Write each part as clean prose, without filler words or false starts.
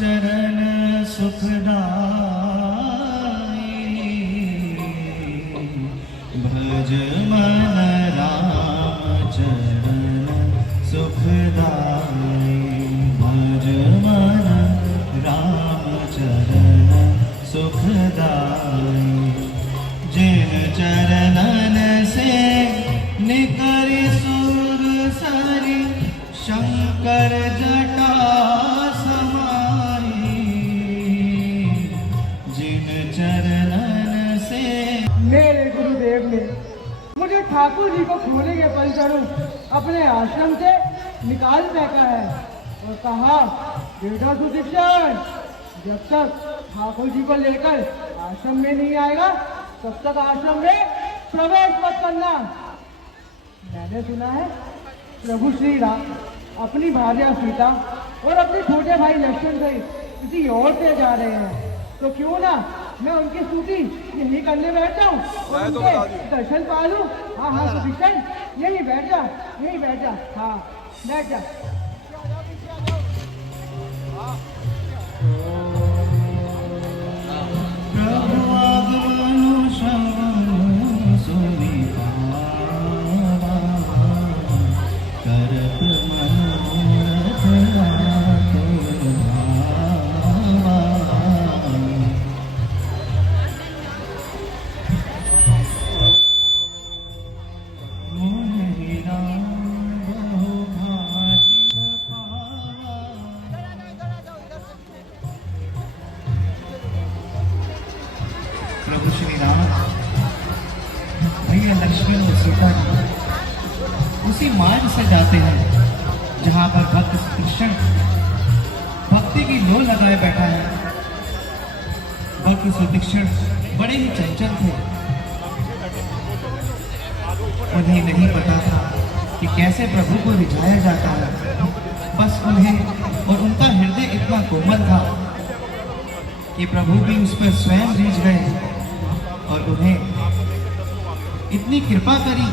चरण सुखदाई, भज मन राम चरण सुखदाई, भज मन राम चरण सुखदाई। जिन चरणन से निकरि सुर सरि, शंकर जटा समाई, जिन चरणन से। मेरे गुरुदेव ने मुझे ठाकुर जी को खोले के परिसरों अपने आश्रम से निकाल फेंका है और कहा, बेटा सुदीक्षण, जब तक ठाकुर जी को लेकर आश्रम में नहीं आएगा तब तक आश्रम में प्रवेश मत करना। मैंने सुना है प्रभु श्री राम अपनी भार्या सीता और अपने छोटे भाई लक्ष्मण से किसी और से जा रहे हैं, तो क्यों ना मैं उनकी स्तुति यही करने बैठ जाऊं और उनके दर्शन पा लूं। हाँ हाँ सुदीक्षण, यही बैठ जा, यही बैठ जा। हाँ बैठ जा। प्रभु आगमन श्रवण सुनि पावा, करत मनोरथ आतुर भावा। मोहि राम बहु भांति पावा। प्रभु श्री राम भैया लक्ष्मण और सीता जी उसी मार्ग से जाते हैं जहां पर भक्त कृष्ण भक्ति की लो लगाए बैठा है। भक्त सुतीक्षण बड़े ही चंचल थे, उन्हें नहीं पता था कि कैसे प्रभु को रिझाया जाता है। बस उन्हें और उनका हृदय इतना कोमल था कि प्रभु भी उस पर स्वयं रीझ गए और उन्हें इतनी कृपा करी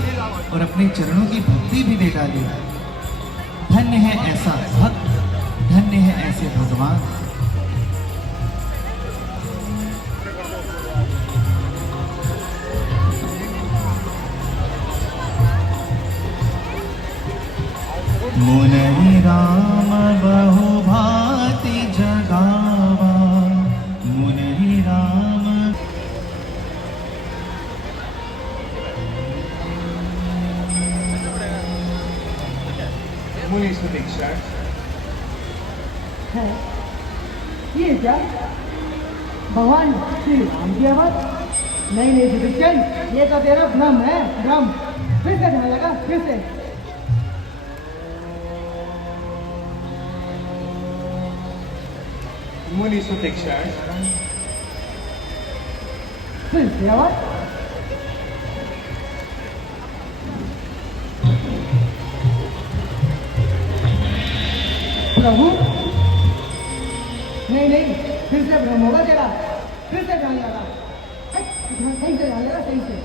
और अपने चरणों की भक्ति भी दे डाली। धन्य है ऐसा भक्त, धन्य है ऐसे भगवान। मुनि राम बहु भांति जगावा, मुनि राम। मुनि सुदीक्षण, है ये क्या भगवान श्री राम की आवाज? नहीं नहीं सुदीक्षण, ये तो तेरा भ्रम है, भ्रम। फिर से ध्यान लगा, फिर से। मुनि सुदीक्षण, फिर से आवाज। प्रभु नहीं नहीं, फिर से भ्रम होगा तेरा। फिर से ध्यान लगा, सही से ध्यान लगा, सही से।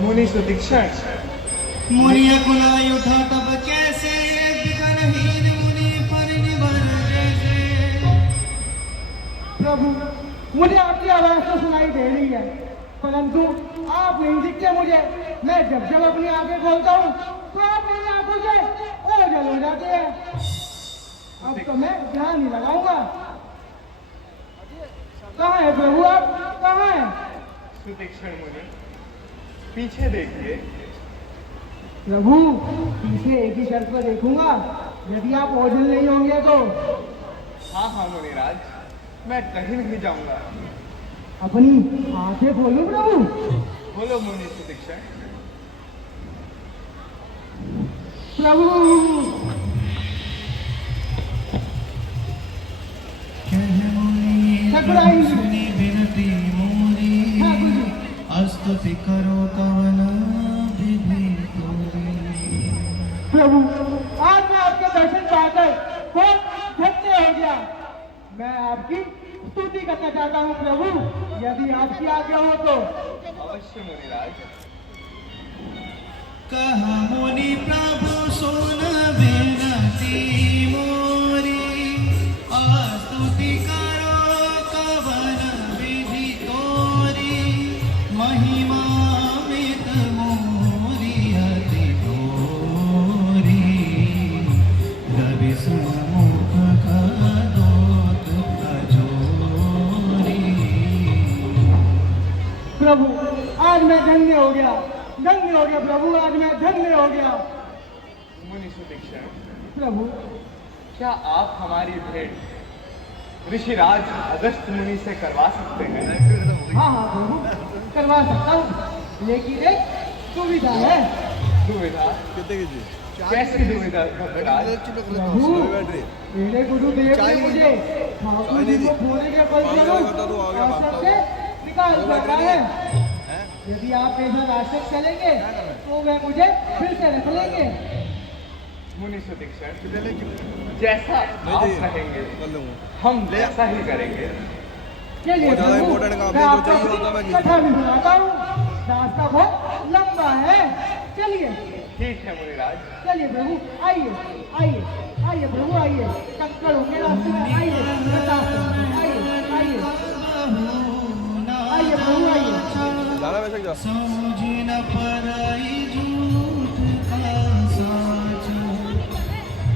मुनि सुदीक्षण, मुनिया कुलाय उठा तब कैसे, विघ्नहीन मुनि परिनिवर जैसे। प्रभु मुझे आपकी आवाज तो सुनाई दे रही है, परंतु आप नहीं दिखते मुझे। मैं जब जब अपनी आंखें खोलता हूँ तो आप मेरी आंखों से ओझल हो जाते हैं। अब तो मैं ध्यान नहीं लगाऊंगा। कहाँ है प्रभु, आप कहाँ हैं? सुदीक्षण मुनि, पीछे देखिए। प्रभु पीछे एक ही शर्त पर देखूंगा, यदि आप ओझल नहीं होंगे तो। हाँ हाँ मुनिराज, मैं कहीं नहीं जाऊंगा। अपनी आंखें खोलूं प्रभु? बोलो मुनि सुदीक्षण। प्रभु ठाकुराई सुनी बिनती मोरी, ठाकुर जी, स्तुति करो कवन विधि तोरी। प्रभु आज मैं आपके दर्शन पाकर बहुत धन्य हो गया। मैं आपकी स्तुति करना चाहता हूँ प्रभु, यदि आपकी आज्ञा हो तो। अवश्य मुनिराज। कहा मुनि धन्य हो गया प्रभु, आज मैं धन्य हो गया। मुनि सुदीक्षण, प्रभु क्या आप हमारी भेंट ऋषिराज अगस्त मुनि से करवा सकते हैं? हाँ हाँ प्रभु करवा सकता हूँ, लेकिन एक सुविधा है। दुविधा? कैसी दुविधा भक्तराज? प्रभु मेरे गुरुदेव ने मुझे ठाकुर जी को खोने के फलस्वरूप आश्रम से निकाल फेंका है। यदि आप मेरे साथ आश्रम चलेंगे तो वे मुझे फिर से रख लेंगे। मुनि सुदीक्षण, जैसा आप कहेंगे हम वैसा ही करेंगे। चलिए प्रभु, मैं आपको कथा भी सुनाता हूँ, रास्ता बहुत लंबा है। चलिए ठीक है मुनिराज। चलिए प्रभु, आइए आइए आइए प्रभु, आइए, कंकड़ होंगे रास्ते में, आइए आइए आइए आइए प्रभु, आइए। समझी न पराई झूठ का साच।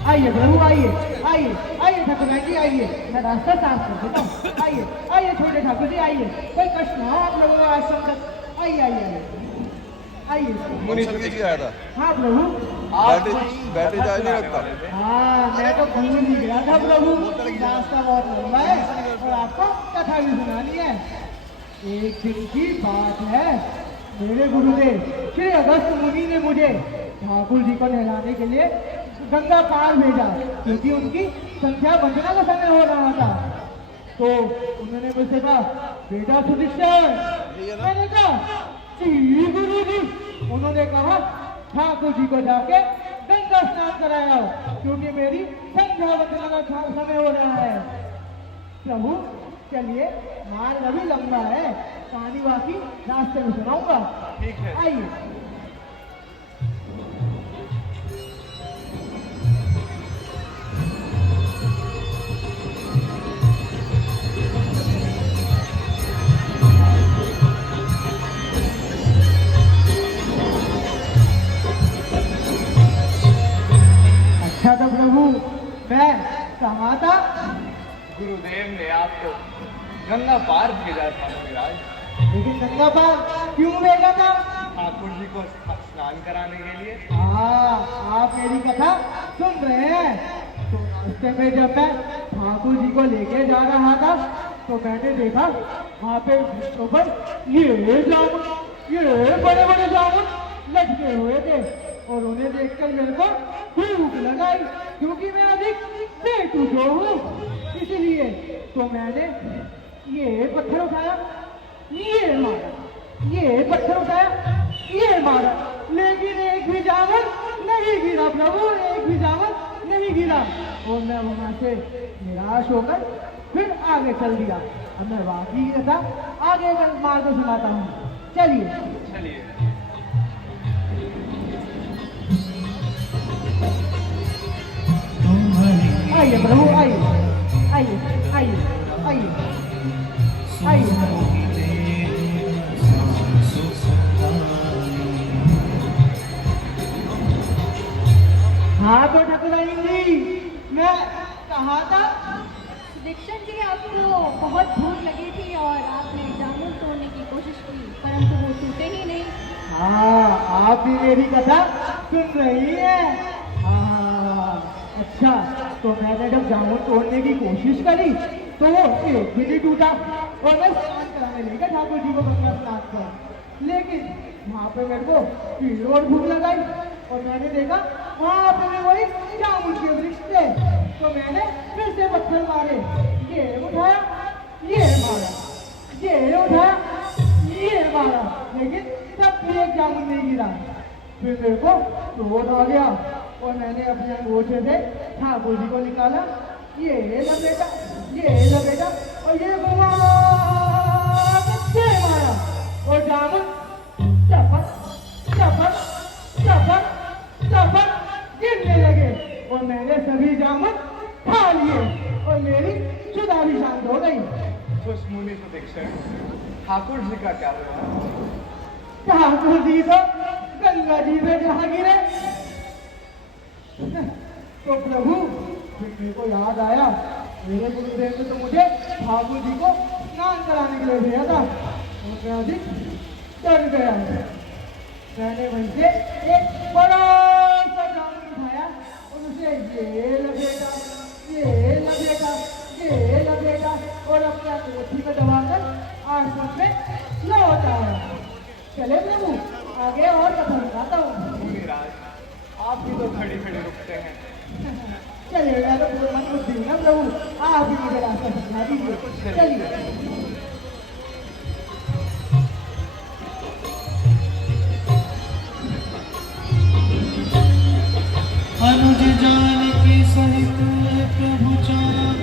आइए प्रभु, आइए आइए आइए ठाकुर जी, आइए, मैं रास्ता साफ कर देता हूँ। आइए आइए छोटे ठाकुर जी, आइए, कोई कष्ट ना हो आप लोगों को आश्रम तक। आइए आइए आइए आइए। मुनि सुदीक्षण, हाँ प्रभु। आप बैटरी चार्ज नहीं रखता। हाँ मैं तो भूल ही गया था प्रभु, रास्ता बहुत लंबा है और आपको कथा भी सुनानी है। एक दिन की बात है, मेरे गुरुदेव श्री अगस्त मुनि ने मुझे ठाकुर जी को नहलाने के लिए गंगा पार भेजा, क्योंकि उनकी संध्या वंदना का समय हो रहा था। तो उन्होंने मुझसे कहा, बेटा सुदीक्षण। मैंने कहा जी गुरु जी। उन्होंने कहा ठाकुर जी को जाके गंगा स्नान कराया, क्योंकि मेरी संध्या वंदना का समय हो रहा है। प्रभु चलिए, मार्ग अभी लंबा है, कहानी बाकी रास्ते में सुनाऊंगा। ठीक है। आइए। अच्छा तो प्रभु, मैं कहाँ था? गुरुदेव ने आपको गंगा पार भेजा था मुनिराज। लेकिन गंगा पार क्यों भेजा था? ठाकुर जी को स्नान कराने के लिए। हाँ, आप मेरी कथा सुन रहे हैं। तो रास्ते में जब मैं ठाकुर जी को लेके जा रहा था तो मैंने देखा वहाँ पे वृक्षों पर ये जामुन, ये बड़े बड़े जामुन लटके हुए थे, और उन्हें देखकर मेरे को भूख लगाई, क्योंकि मैं अधिक पेटू जो हूँ, इसलिए तो मैंने ये पत्थर उठाया, ये मारा, ये पत्थर उठाया, ये मारा, लेकिन एक भी जामुन नहीं गिरा प्रभु, एक भी जामुन नहीं गिरा। और मैं वहां से निराश होकर फिर आगे चल दिया। अब मैं बाकी की कथा आगे मार्ग सुनाता हूँ। चलिए चलिए। आइए प्रभु, आइए आइए आइए आइए आइए। हाँ तो ठाकुरानी जी, मैं कहाँ था? दीक्षण जी, आपको बहुत भूख लगी थी और आपने जामुन तोड़ने की कोशिश की, परंतु वो टूटे ही नहीं। हाँ, आप भी मेरी कथा सुन रही है। हाँ, अच्छा, तो मैंने जब जामुन तोड़ने की कोशिश करी तो वो एक भी नहीं टूटा, और मैं स्नान कराने ले गया ठाकुर जी को गंगा स्नान कर। लेकिन वहाँ पे मेरे को भीड़ और भूख लगाई, और मैंने देखा वहाँ पे वही जामुन के वृक्ष थे, तो मैंने फिर से पत्थर मारे, ये उठाया, ये मारा, ये उठाया, ये मारा, लेकिन तब भी एक जामुन नहीं गिरा। फिर मेरे को क्रोध आ गया और मैंने अपने अंगूठे से ठाकुर जी को निकाला, ये लपेटा, ये लपेटा, और ये घुमा के मारा, और जामुन चपक चपक चपक चपक गिरने लगे, और मैंने सभी जामुन खा लिए, और मेरी क्षुधा भी शांत हो गई। मुनि सुदीक्षण, ठाकुर जी का क्या हुआ? ठाकुर जी तो गंगा जी में जहाँ गिरे। तो प्रभु फिर मेरे को याद आया, मेरे गुरुदेव ने तो मुझे ठाकुर जी को स्नान कराने के लिए भेजा था, और मैं अधिक डर गया। मैंने वहीं से एक बड़ा सा जामुन उठाया और उसे ये लगेगा, ये लगेगा, ये लगेगा और अपना कोठी में दबाकर आश्रम में लौट आया। चले प्रभु, आगे और कथा बताता हूँ। मुनिराज, आप भी तो खड़े खड़े रुकते हैं। चलिएगा तो पूरा मत बुद्धि ना प्रभु, आप भी मुझे रास्ता सिखा दीजिए। चलिए। अनुज जान की सहित प्रभु चाप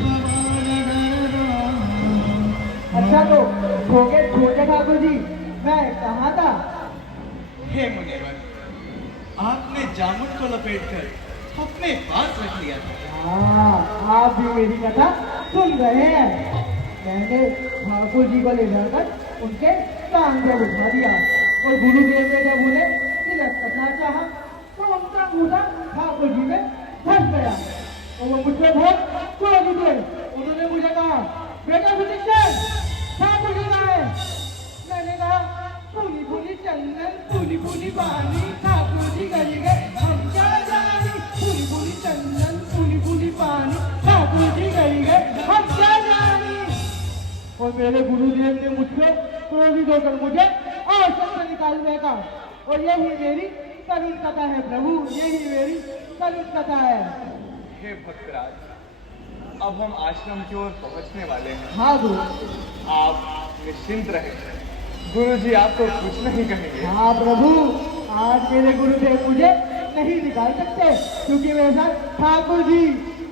अच्छा तो छोटे छोटे ठाकुर जी, मैं कहाँ था? हे मुनिवर, आपने जामुन को लपेटकर अपने पास रख लिया था। हाँ, आप भी मेरी कथा सुन रहे हैं। मैंने ठाकुर जी को ले जाकर उनके कान पर उठा दिया और गुरुदेव ने जब उन्हें तिलक करना चाहा तो उनका अंगूठा ठाकुर जी में फंस गया और वो मुझसे बहुत क्रोधित हुए। उन्होंने मुझे कहा, बेटा सुदीक्षण, ठाकुर जी कहाँ है? मैंने कहा, फूली फूली चंदन, फूली फूली पानी, ठाकुर जी गली गए, हम क्या जानी। फूली फूली चंदन, फूली फूली पानी, ठाकुर जी गली गए, हम क्या जानी। और मेरे गुरुदेव ने मुझसे क्रोधित होकर मुझे आश्रम से निकाल फेंका। और यही मेरी करुण कथा है प्रभु, यही मेरी करुण कथा है। हे भक्तराज, अब हम आश्रम की ओर पहुंचने वाले हैं। हाँ गुरु। आप निश्चिंत रहें, गुरुजी आपको कुछ नहीं कहेंगे। हाँ प्रभु, आज मेरे गुरुदेव मुझे नहीं निकाल सकते क्योंकि मेरे साथ ठाकुर जी,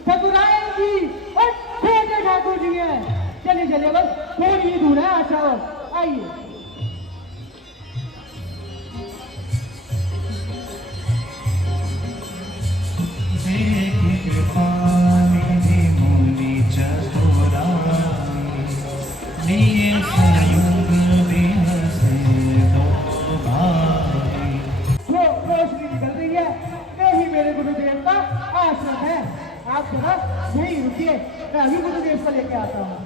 ठाकुरायन जी और छोटे ठाकुर जी हैं। चलिए चलिए, बस थोड़ी ही दूर है आश्रम, आइए। रोशनी निकल रही है, यही मेरे गुरुदेव का आश्रम है। आप जरा यहीं रुकिए, मैं अभी गुरुदेव को लेके आता हूँ।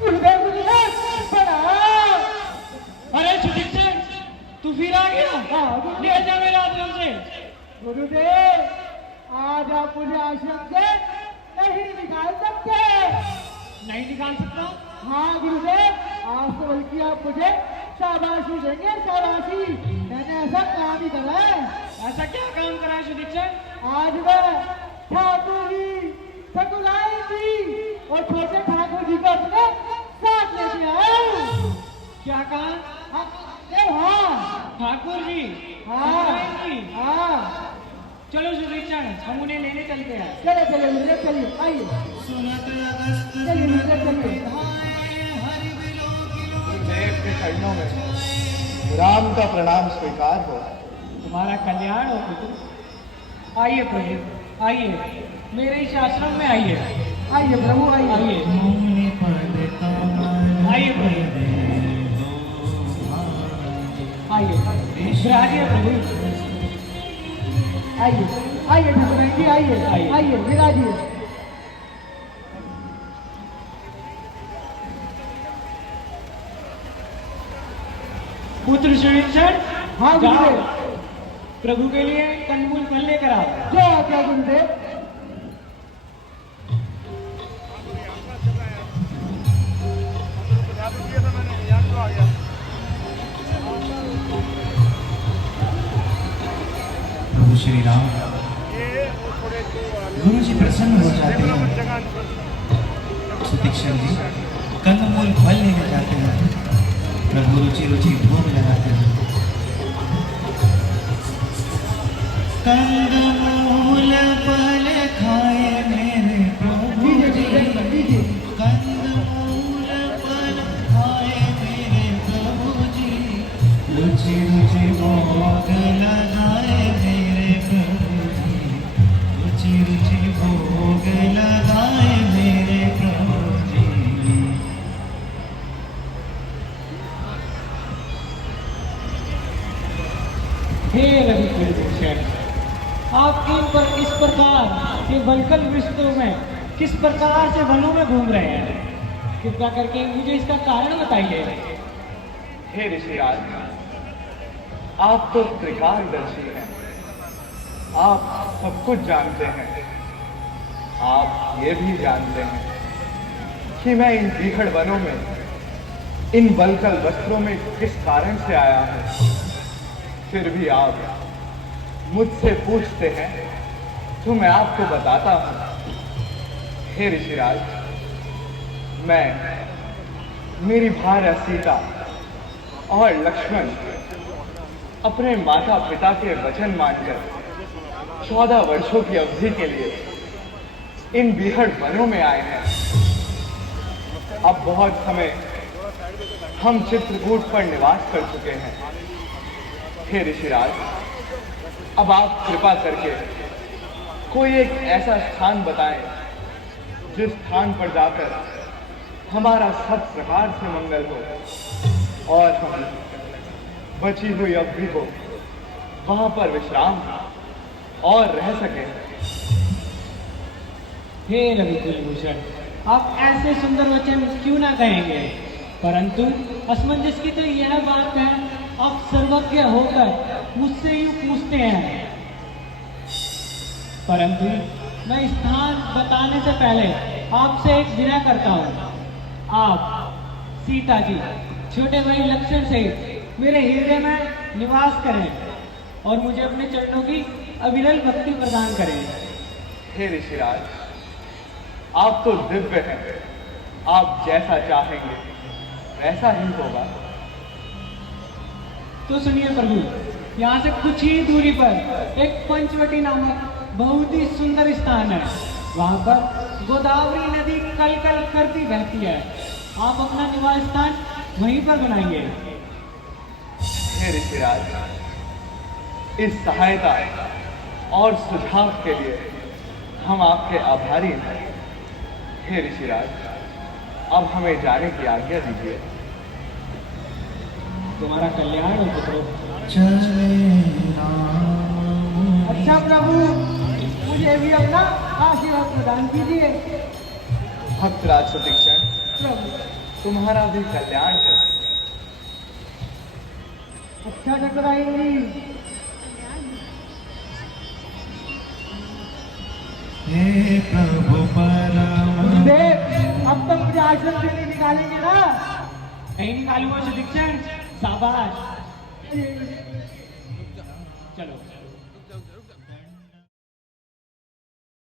गुरुदेव, गुरुदेव प्रणाम। अरे सुदीक्षण, तू फिर आ गया? हाँ ले जा मेरे आश्रम से। गुरुदेव, आज आप मुझे आश्रम से नहीं निकाल सकते। नहीं निकाल सकता? हाँ गुरुदेव, आज तो बल्कि आप मुझे शाबाशी देंगे, शाबाशी। मैंने ऐसा काम ही करा है। ऐसा क्या काम करा है सुदीक्षण? आज मैं ठाकुर जी, ठाकुराई जी और छोटे ठाकुर जी को अपने साथ लेके आया हूँ। क्या कहा? हाँ ठाकुर जी, हाँ ठाकुरायन जी। हाँ, चलो सुदीक्षण, हम उन्हें लेने चलते हैं। चले चले गुरुदेव, चलिए आइए। चलिए गुरुदेव, चलिए। गुरुदेव के चरणों में राम का प्रणाम स्वीकार हो। तुम्हारा कल्याण हो पुत्र। आइए प्रभु, आइए मेरे इस आश्रम में आइए। आइए प्रभु, आइए। आइए आइए प्रभु, आइए विराजिए प्रभु। आइए आइए ठाकुराई जी, आइए आइए। आइए विराजिए। पुत्र सुदीक्षण, हाँ जाओ, गुरुदेव। प्रभु के लिए कंदमूल फल लेकर आओ। जो आज्ञा गुरुदेव। प्रभु श्री राम, गुरु जी प्रसन्न हो जाते हैं। सुदीक्षण जी कंदमूल फल लेने जाते हैं। प्रभु रुचि रुचि भोग लगाते हैं। कंदमूल फल खाए मेरे प्रभु जी, कंदमूल फल खाए मेरे प्रभु जी, रुचि रुचि भोग लगाए मेरे प्रभु जी, रुचि रुचि भोग लगाए मेरे प्रभु जी। हे रवि सुदीक्षण, आप इस प्रकार के वलकल विस्तों में किस प्रकार से वनों में घूम रहे हैं? कृपया करके मुझे इसका कारण बताइए। हे ऋषिराज, आप तो त्रिकालदर्शी हैं। आप सब कुछ जानते हैं। आप ये भी जानते हैं कि मैं इन बीहड़ वनों में, इन बलकल वस्त्रों में किस कारण से आया हूं। फिर भी आप मुझसे पूछते हैं तो मैं आपको बताता हूं। हे ऋषिराज, मैं, मेरी भार्या सीता और लक्ष्मण अपने माता पिता के वचन मानकर 14 वर्षों की अवधि के लिए इन बीहड़ वनों में आए हैं। अब बहुत समय हम चित्रकूट पर निवास कर चुके हैं। हे ऋषिराज, अब आप कृपा करके कोई एक ऐसा स्थान बताएं जिस स्थान पर जाकर हमारा सब प्रकार से मंगल हो और हम बची हुई अवधि को वहां पर विश्राम और रह सके। हे रवि कुलभूषण, आप ऐसे सुंदर वचन क्यों ना कहेंगे, परंतु असमंजस की तो यह बात है, आप सर्वज्ञ होकर मुझसे यूं पूछते हैं। परंतु मैं स्थान बताने से पहले आपसे एक विनय करता हूँ। आप सीता जी, छोटे भाई लक्ष्मण सहित मेरे हृदय में निवास करें और मुझे अपने चरणों की अविरल भक्ति प्रदान करें। हे ऋषिराज, आप तो दिव्य हैं। आप जैसा चाहेंगे वैसा ही होगा। तो सुनिए प्रभु, यहाँ से कुछ ही दूरी पर एक पंचवटी नामक बहुत ही सुंदर स्थान है। वहाँ पर गोदावरी नदी कल कल करती बहती है। आप अपना निवास स्थान वहीं पर बनाएंगे। हे ऋषिराज, इस सहायता और सुझाव के लिए हम आपके आभारी हैं। हे ऋषिराज, अब हमें जाने की आज्ञा दीजिए। तुम्हारा कल्याण हो पुत्रों। चले अच्छा प्रभु, मुझे भी अपना आशीर्वाद प्रदान कीजिए। भक्तराज सुतीक्षण, प्रभु, तुम्हारा भी कल्याण हो। अच्छा ठकुराइन, हे प्रभु परम देख अब तो मुझे आश्रम से नहीं निकालेंगे ना? कहीं निकालूंगा सुदीक्षण, शाबाश। चलो।